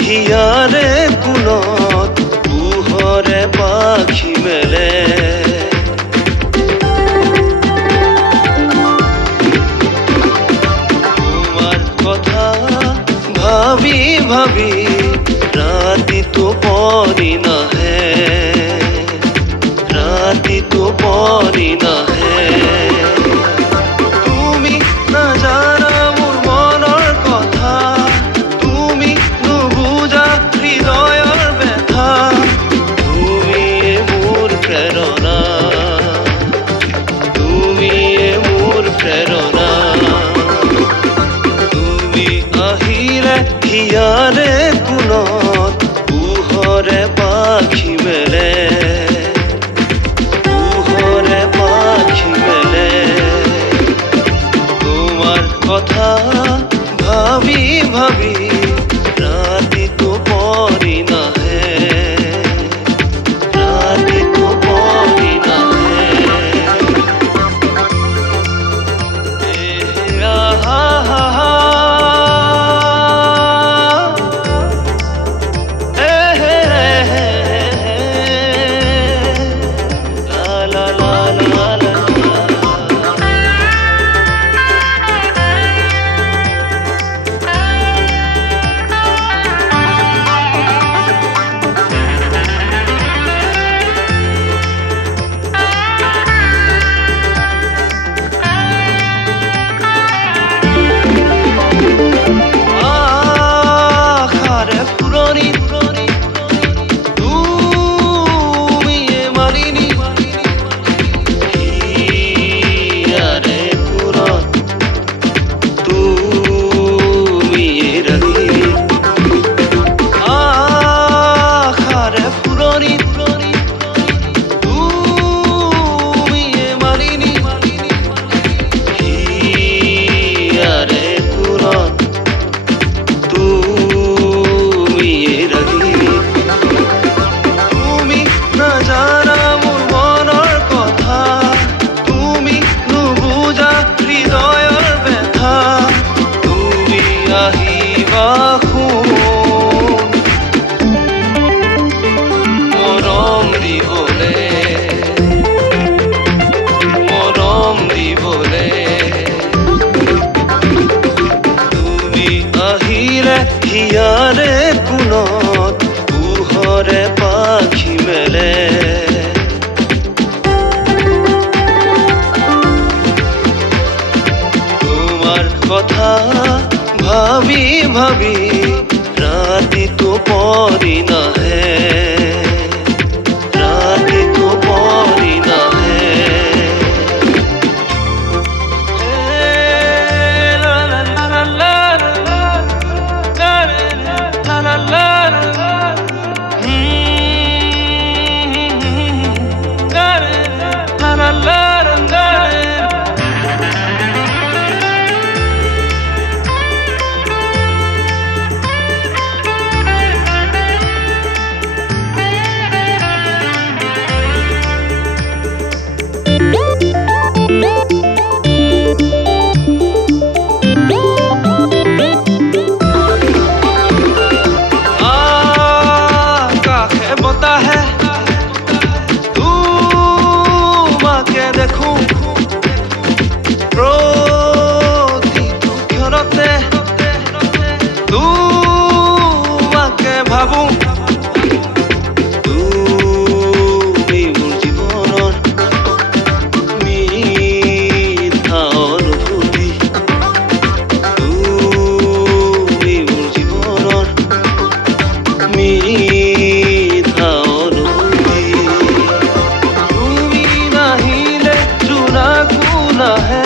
হিয়াৰে কোনত পোহৰে পাখি মেলে তোমাৰ কথা ভাবি ভাবি ৰাতি টোপনি নাহে ৰাতি টোপনি নাহে তুমি নাজানা মোৰ মনৰ কথা তুমি নুবুজা হৃদয়ৰ ব্যথা তুমিয়ে মোৰ প্ৰেৰণা তুমিয়ে মোৰ প্ৰেৰণা তুমি আহিলে হিয়াৰে কোনত পোহৰে পাখি মেলে পোহৰে পাখি মেলে তোমাৰ কথা ভাবি ভাবি ৰাতি টোপনি নাহে ৰাতি টোপনি নাহে হিয়াৰে কোনত পোহৰে পাখি মেলে তোমাৰ কথা ভাবি ভাবি ৰাতি টোপনি নাহে ৰাতি টোপনি নাহে ভাবো তুমি মোৰ জীৱনৰ মিঠা অনুভূতি তুমি মোৰ জীৱনৰ মিঠা অনুভূতি তুমি নাহিলে জোনাকো নাহে